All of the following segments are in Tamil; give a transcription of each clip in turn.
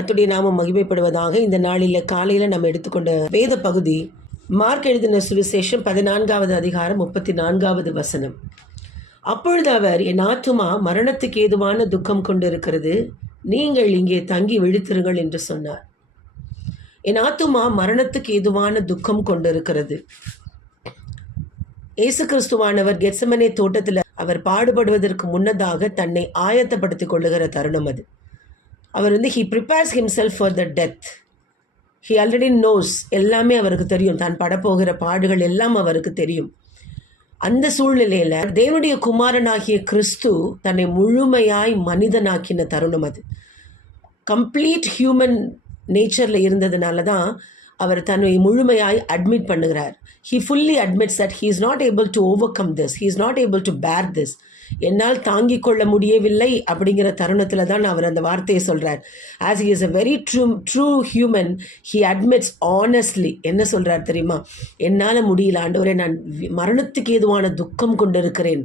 கர்த்தருடைய நாமம் மகிமைப்படுவதாக. இந்த நாளில் காலையில் நம்ம எடுத்துக்கொண்ட வேத பகுதி மார்க் எழுதின சுவிசேஷம் 14வது அதிகாரம் 34வது வசனம். அப்பொழுது அவர், என் ஆத்துமா மரணத்துக்கு ஏதுவான துக்கம் கொண்டிருக்கிறது, நீங்கள் இங்கே தங்கி விழித்திருங்கள் என்று சொன்னார். என் ஆத்துமா மரணத்துக்கு ஏதுவான துக்கம் கொண்டிருக்கிறது. இயேசு கிறிஸ்துவானவர் கெத்செமனே தோட்டத்தில் அவர் பாடுபடுவதற்கு முன்னதாக தன்னை ஆயத்தப்படுத்திக் கொள்ளுகிற தருணம் அது. அவர் he prepares himself for the death. He already knows, எல்லாமே அவருக்கு தெரியும், தான் படப்போகிற பாடுகள் எல்லாம் அவருக்கு தெரியும். அந்த சூழ்நிலையில் தேவனுடைய குமாரனாகிய கிறிஸ்து தன்னை முழுமையாய் மனிதனாக்கின தருணம் அது. கம்ப்ளீட் ஹியூமன் நேச்சரில் இருந்ததுனால தான் அவர் தன்னை முழுமையாய் அட்மிட் பண்ணுகிறார். He fully admits that he is not able to overcome this. He is not able to bear this. என்னால் தாங்கிக் கொள்ள முடியவில்லை அப்படிங்கிற தருணத்தில் தான் அவர் அந்த வார்த்தையை சொல்கிறார். As he is a very true human, he admits honestly. என்ன சொல்கிறார் தெரியுமா? என்னால் முடியல ஆண்டவரே, நான் மரணத்துக்கு ஏதுவான துக்கம் கொண்டிருக்கிறேன்.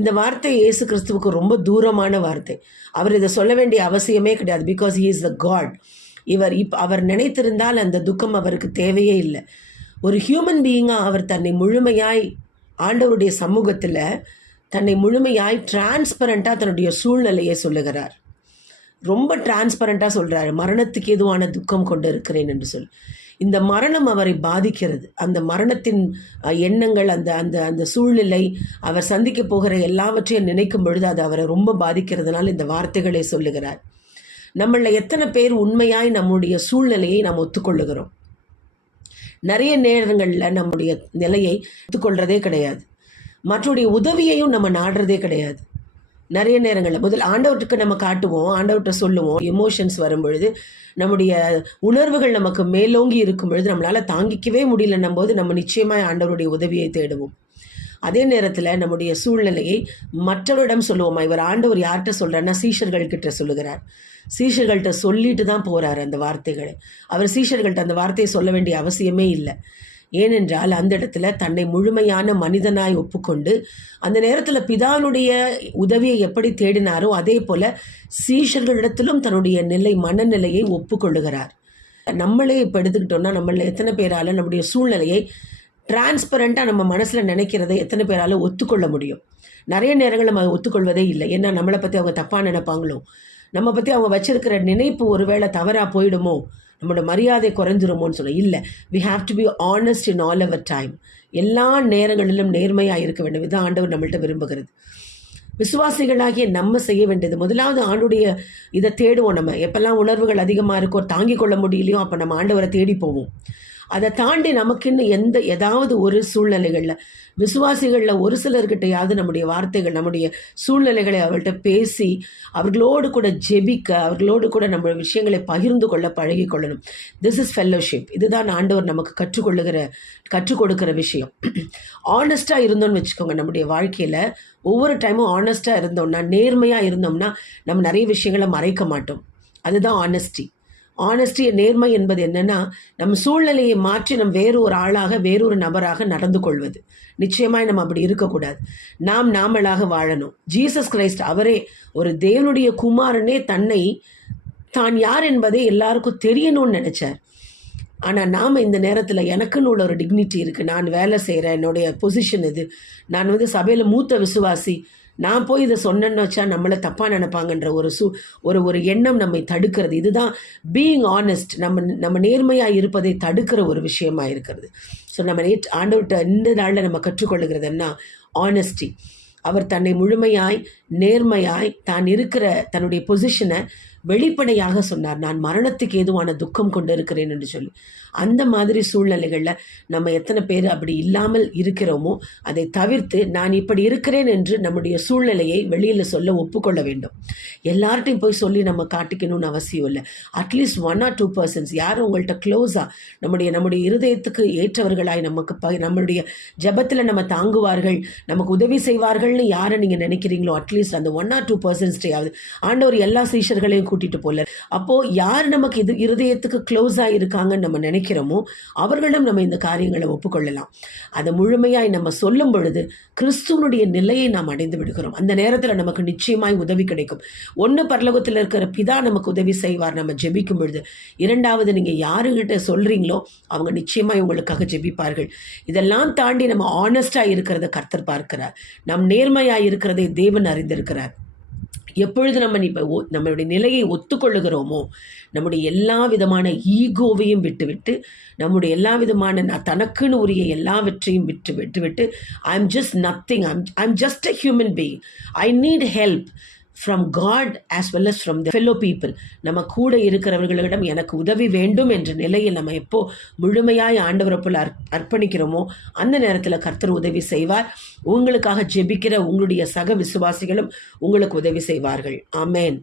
இந்த வார்த்தை இயேசு கிறிஸ்துவுக்கு ரொம்ப தூரமான வார்த்தை. அவர் இதை சொல்ல வேண்டிய அவசியமே கிடையாது. Because he is the God. அவர் நினைத்திருந்தால் அந்த துக்கம் அவருக்கு தேவையே இல்லை. ஒரு ஹியூமன் பீயிங்காக அவர் தன்னை முழுமையாய் ஆண்டவருடைய சமூகத்தில் தன்னை முழுமையாய் டிரான்ஸ்பரண்ட்டாக தன்னுடைய சூழ்நிலையை சொல்லுகிறார். ரொம்ப டிரான்ஸ்பரண்ட்டாக சொல்கிறார், மரணத்துக்கு ஏதுவான துக்கம் கொண்டு இருக்கிறேன் என்று சொல்லி. இந்த மரணம் அவரை பாதிக்கிறது. அந்த மரணத்தின் எண்ணங்கள், அந்த அந்த அந்த சூழ்நிலை, அவர் சந்திக்க போகிற எல்லாவற்றையும் நினைக்கும் பொழுது அது அவரை ரொம்ப பாதிக்கிறதுனால இந்த வார்த்தைகளை சொல்லுகிறார். நம்மளில் எத்தனை பேர் உண்மையாய் நம்முடைய சூழ்நிலையை நாம் ஒத்துக்கொள்ளுகிறோம்? நிறைய நேரங்களில் நம்முடைய நிலையை ஒத்துக்கொள்கிறதே கிடையாது. மற்றவருடைய உதவியையும் நம்ம நாடுறதே கிடையாது. நிறைய நேரங்களில் முதல் ஆண்டவருக்கு நம்ம காட்டுவோம், ஆண்டவர்கிட்ட சொல்லுவோம். எமோஷன்ஸ் வரும் பொழுது, நம்முடைய உணர்வுகள் நமக்கு மேலோங்கி இருக்கும் பொழுது, நம்மளால் தாங்கிக்கவே முடியலன்னும் போது நம்ம நிச்சயமாக ஆண்டவருடைய உதவியை தேடுவோம். அதே நேரத்தில் நம்முடைய சூழ்நிலையை மற்றவரிடம் சொல்லுவோமா? இவர் ஆண்டவர் யார்கிட்ட சொல்கிறாருன்னா சீஷர்கள்கிட்ட சொல்லுகிறார். சீஷர்கள்ட்ட சொல்லிட்டு தான் போகிறார் அந்த வார்த்தைகளை. அவர் சீஷர்கள்ட்ட அந்த வார்த்தையை சொல்ல வேண்டிய அவசியமே இல்லை. ஏனென்றால் அந்த இடத்துல தன்னை முழுமையான மனிதனாய் ஒப்புக்கொண்டு அந்த நேரத்தில் பிதாவுடைய உதவியை எப்படி தேடினாரோ அதே போல் சீஷர்களிடத்திலும் தன்னுடைய மனநிலையை ஒப்புக்கொள்ளுகிறார். நம்மளே இப்போ எடுத்துக்கிட்டோம்னா, நம்மள எத்தனை பேரால் நம்முடைய சூழ்நிலையை டிரான்ஸ்பரண்ட்டாக நம்ம மனசில் நினைக்கிறதை எத்தனை பேரால் ஒத்துக்கொள்ள முடியும்? நிறைய நேரங்கள் நம்ம ஒத்துக்கொள்வதே இல்லை. ஏன்னா நம்மளை பற்றி அவங்க தப்பாக நினைப்பாங்களோ, நம்ம பற்றி அவங்க வச்சிருக்கிற நினைப்பு ஒருவேளை தவறாக போயிடுமோ, நம்மளோட மரியாதை குறைஞ்சிருமோன்னு சொல்ல இல்லை. We have to be honest in all our time. எல்லா நேரங்களிலும் நேர்மையாக இருக்க வேண்டும். இதுதான் ஆண்டவர் நம்மள்கிட்ட விரும்புகிறது. விசுவாசிகளாகிய நம்ம செய்ய வேண்டியது, முதலாவது ஆண்டுடைய இதை தேடுவோம். நம்ம எப்பெல்லாம் உணர்வுகள் அதிகமாக இருக்கோ, தாங்கிக் கொள்ள முடியலையோ, அப்போ நம்ம ஆண்டவரை தேடி போவோம். அதை தாண்டி நமக்குன்னு ஏதாவது ஒரு சூழ்நிலைகளில் விசுவாசிகளில் ஒரு சிலர்கிட்டையாவது நம்முடைய வார்த்தைகள், நம்முடைய சூழ்நிலைகளை அவர்கள்ட்ட பேசி அவர்களோடு கூட ஜெபிக்க, அவர்களோடு கூட நம்ம விஷயங்களை பகிர்ந்து கொள்ள பழகி கொள்ளணும். This is fellowship. இதுதான் ஆண்டவர் நமக்கு கற்றுக் கொடுக்கிற விஷயம். ஆனஸ்டாக இருந்தோம்னு வச்சுக்கோங்க. நம்முடைய வாழ்க்கையில் ஒவ்வொரு டைமும் ஆனஸ்டாக இருந்தோம்னா, நேர்மையாக இருந்தோம்னா, நம்ம நிறைய விஷயங்களை மறைக்க மாட்டோம். அதுதான் ஆனஸ்டி. நேர்மை என்பது என்னன்னா, நம்ம சூழ்நிலையை மாற்றி நம்ம வேறொரு ஆளாக, வேறொரு நபராக நடந்து கொள்வது. நிச்சயமாய் நம்ம அப்படி இருக்கக்கூடாது. நாமளாக வாழணும். ஜீசஸ் கிரைஸ்ட் அவரே ஒரு தேவனுடைய குமாரனே தான் யார் என்பதை எல்லாருக்கும் தெரியணும்னு நினைச்சார். ஆனால் நாம் இந்த நேரத்தில் எனக்குன்னு உள்ள ஒரு டிக்னிட்டி இருக்குது, நான் வேலை செய்கிறேன், என்னுடைய பொசிஷன் இது, நான் சபையில் மூத்த விசுவாசி, நான் போய் இதை சொன்னேன்னு வச்சா நம்மளை தப்பாக நினைப்பாங்கன்ற ஒரு எண்ணம் நம்மை தடுக்கிறது. இதுதான் பீயிங் ஆனஸ்ட். நம்ம நேர்மையாக இருப்பதை தடுக்கிற ஒரு விஷயமாக இருக்கிறது. ஸோ நம்ம ஆண்டவர்கிட்ட இந்த நாளில் நம்ம கற்றுக்கொள்ளுகிறது என்ன? ஆனஸ்டி. அவர் தன்னை முழுமையாய் நேர்மையாய் தான் இருக்கிற தன்னுடைய பொசிஷனை வெளிப்படையாக சொன்னார். நான் மரணத்துக்கு ஏதுவான துக்கம் கொண்டு இருக்கிறேன் என்று சொல்லி. அந்த மாதிரி சூழ்நிலைகளில் நம்ம எத்தனை பேர் அப்படி இல்லாமல் இருக்கிறோமோ அதை தவிர்த்து நான் இப்படி இருக்கிறேன் என்று நம்முடைய சூழ்நிலையை வெளியில் சொல்ல ஒப்புக்கொள்ள வேண்டும். எல்லார்ட்டையும் போய் சொல்லி நம்ம காட்டிக்கணும்னு அவசியம் இல்லை. அட்லீஸ்ட் 1 or 2 persons யாரும் உங்கள்கிட்ட க்ளோஸாக நம்முடைய இருதயத்துக்கு ஏற்றவர்களாய் நம்முடைய ஜபத்தில் நம்ம தாங்குவார்கள், நமக்கு உதவி செய்வார்கள்னு யாரை நீங்கள் நினைக்கிறீங்களோ, அட்லீஸ்ட் அட்லீஸ்ட் அந்த 1 or 2% ஸ்டே ஆகுது. ஆண்டவர் எல்லா சீஷர்களையும் கூட்டிட்டு போல. அப்போ யார் நமக்கு இது இருதயத்துக்கு க்ளோஸா இருக்காங்கன்னு நம்ம நினைக்கிறோமோ அவர்களிடம் நம்ம இந்த காரியங்களை ஒப்புக்கொள்ளலாம். அதை முழுமையாய் நம்ம சொல்லும் பொழுது கிறிஸ்துவனுடைய நிலையை நாம் அடைந்து விடுகிறோம். அந்த நேரத்தில் நமக்கு நிச்சயமாய் உதவி கிடைக்கும். ஒன்று, பரலோகத்தில் இருக்கிற பிதா நமக்கு உதவி செய்வார் நம்ம ஜெபிக்கும் பொழுது. இரண்டாவது, நீங்கள் யாருகிட்ட சொல்கிறீங்களோ அவங்க நிச்சயமாய் உங்களுக்காக ஜெபிப்பார்கள். இதெல்லாம் தாண்டி நம்ம ஆனஸ்டாக இருக்கிறத கர்த்தர் பார்க்கிறார். நம் நேர்மையாக இருக்கிறதை தேவன் அறிந்திருக்கிறார். எப்பொழுது நம்ம இப்போ நம்மளுடைய நிலையை ஒத்துக்கொள்ளுகிறோமோ நம்முடைய எல்லா விதமான ஈகோவையும் விட்டுவிட்டு, நம்முடைய எல்லா விதமான தனக்குன்னு உரிய எல்லாவற்றையும் விட்டுவிட்டு, I am just nothing, I am just a human being, I need help from God as well as from the fellow people. நம்ம கூட இருக்கிறவர்களிடம் எனக்கு உதவி வேண்டும் என்ற நிலையில் நம்ம எப்போ முழுமையாய் ஆண்டவரை போல் அர்ப்பணிக்கிறோமோ அந்த நேரத்தில் கர்த்தர் உதவி செய்வார். உங்களுக்காக ஜெபிக்கிற உங்களுடைய சக விசுவாசிகளும் உங்களுக்கு உதவி செய்வார்கள். ஆமேன்.